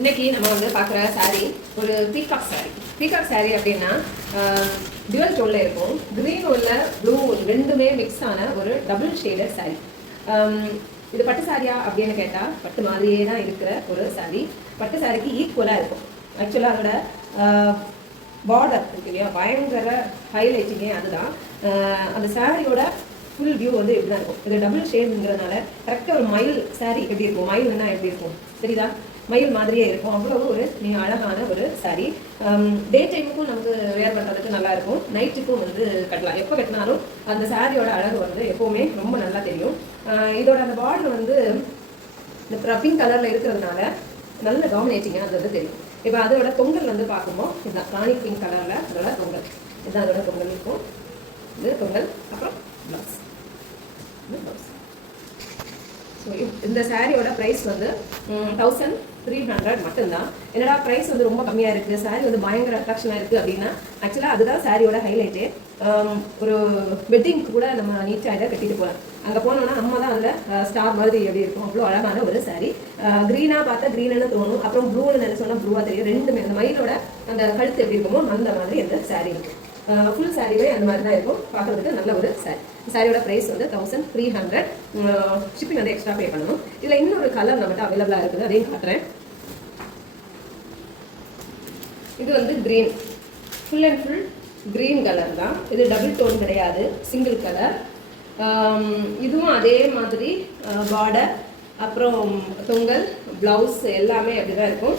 இன்னைக்கு நம்ம வந்து பார்க்குற சாரீ ஒரு பீகாக் சாரீ. பீகாக் சாரீ அப்படின்னா டியூவல் டோனில் இருக்கும். க்ரீன் உள்ள ப்ளூ ரெண்டுமே மிக்ஸ் ஆன ஒரு டபுள் ஷேடட் சாரீ. இது பட்டு சாரியா அப்படின்னு கேட்டால் பட்டு மாதிரியே தான் இருக்கிற ஒரு சாரீ. பட்டு சாரிக்கு ஈக்குவலாக இருக்கும். ஆக்சுவலாக அதோட பார்டர் இருக்கு இல்லையா, பயங்கர ஹைலைட்டிங்கே அதுதான். அந்த சாரியோட ஃபுல் வியூ வந்து எப்படி தான் இருக்கும். இது டபுள் ஷேடுங்கிறதுனால கரெக்டாக ஒரு மயில் சாரீ எப்படி இருக்கும், மயில்னா எப்படி இருக்கும் சரிதா, மயில் மாதிரியே இருக்கும். அவ்வளோ ஒரு அழகான ஒரு சாரீ. டே டைமுக்கும் நமக்கு வேர் பண்ணுறதுக்கு நல்லாயிருக்கும், நைட்டுக்கும் வந்து கட்டலாம். எப்போ கட்டினாலும் அந்த சாரியோட அழகு வந்து எப்போவுமே ரொம்ப நல்லா தெரியும். இதோட அந்த பார்டர் வந்து இந்த பிங்க் கலரில் இருக்கிறதுனால நல்ல டாமினேட்டிங்காக அது வந்து தெரியும். இப்போ அதோட தொங்கல் வந்து பார்க்கும்போது இதுதான் ராணி பிங்க் கலரில் அதோட தொங்கல், இதுதான் அதோட தொங்கல் இருக்கும். இது தொங்கல். அப்புறம் ப்ளவுஸ், இது ப்ளவுஸ். ஸோ இந்த சாரியோட ப்ரைஸ் வந்து 1300 மட்டும்தான். என்னடா ப்ரைஸ் வந்து ரொம்ப கம்மியாக இருக்குது, சாரீ வந்து பயங்கர அட்ராக்ஷனாக இருக்குது அப்படின்னா ஆக்சுவலாக அதுதான் சாரியோட ஹைலைட்டே. ஒரு வெட்டிங்க்கு கூட நம்ம நீட்டாக இதை கட்டிட்டு போகலாம். அங்கே போனோம்னா நம்ம தான் அதில் ஸ்டார் மாதிரி எப்படி இருக்கும், அவ்வளோ அழகான ஒரு சாரீ. க்ரீனாக பார்த்தா க்ரீனுன்னு தோணும், அப்புறம் ப்ளூன்னு நினைச்சோன்னா ப்ளூவாக தெரியும். ரெண்டுமே அந்த மயிலோட அந்த கழுத்து எப்படி இருக்குமோ அந்த மாதிரி அந்த சாரீ இருக்கும். ஃபுல் சாரீவே அந்த மாதிரி தான் இருக்கும், பார்க்குறதுக்கு நல்ல ஒரு சாரீ. சாரியோட ப்ரைஸ் வந்து 1300. ஷிப்பிங் வந்து எக்ஸ்ட்ரா பே பண்ணணும். இதில் இன்னொரு கலர் நம்மகிட்ட அவைலபிளாக இருக்குது, அதையும் காட்டுறேன். இது வந்து green, full and full green colour தான். இது டபுள் டோன் கிடையாது, சிங்கிள் கலர். இதுவும் அதே மாதிரி பார்டர், அப்புறம் தொங்கல், ப்ளவுஸ் எல்லாமே அப்படி தான் இருக்கும்.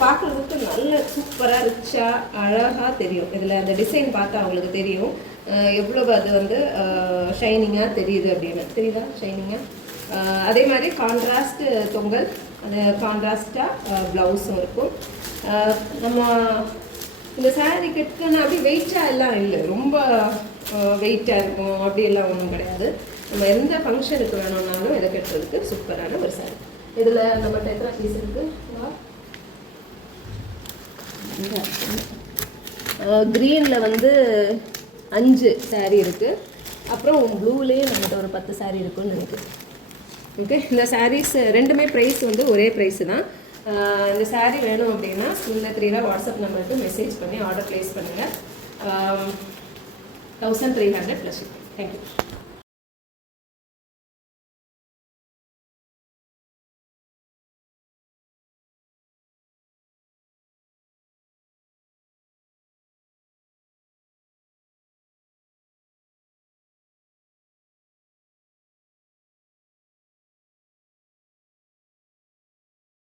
பார்க்குறதுக்கு நல்ல சூப்பராக ரிச்சாக அழகாக தெரியும். இதில் அந்த டிசைன் பார்த்தா அவங்களுக்கு தெரியும் எவ்வளோ அது வந்து ஷைனிங்காக தெரியுது அப்படின்னு. தெரியுதா ஷைனிங்காக? அதே மாதிரி கான்ட்ராஸ்ட் தொங்கல், அது கான்ட்ராஸ்டாக ப்ளவுஸும் இருக்கும். நம்ம இந்த சாரீ கட்டுனா அப்படி வெயிட்டாக எல்லாம் இல்லை, ரொம்ப வெயிட்டாக இருக்கும் அப்படியெல்லாம் ஒன்றும் கிடையாது. நம்ம எந்த ஃபங்க்ஷனுக்கு வேணும்னாலும் இதை கட்டுறதுக்கு சூப்பரான ஒரு சாரீ. இதில் நம்மகிட்ட எத்தனை பீஸ் இருக்குது? க்ரீனில் வந்து 5 சாரீ இருக்குது, அப்புறம் ப்ளூலேயே நம்மகிட்ட ஒரு 10 சாரீ இருக்குன்னு நினைக்கிறேன். ஓகே, இந்த சாரீஸ் ரெண்டுமே ப்ரைஸ் வந்து ஒரே ப்ரைஸு தான். இந்த சாரீ வேணும் அப்படின்னா ஸ்கூலில் 3 வாட்ஸ்அப் நம்பருக்கு மெசேஜ் பண்ணி ஆர்டர் ப்ளேஸ் பண்ணுங்கள். 1300 ப்ளஸ். தேங்க்யூ.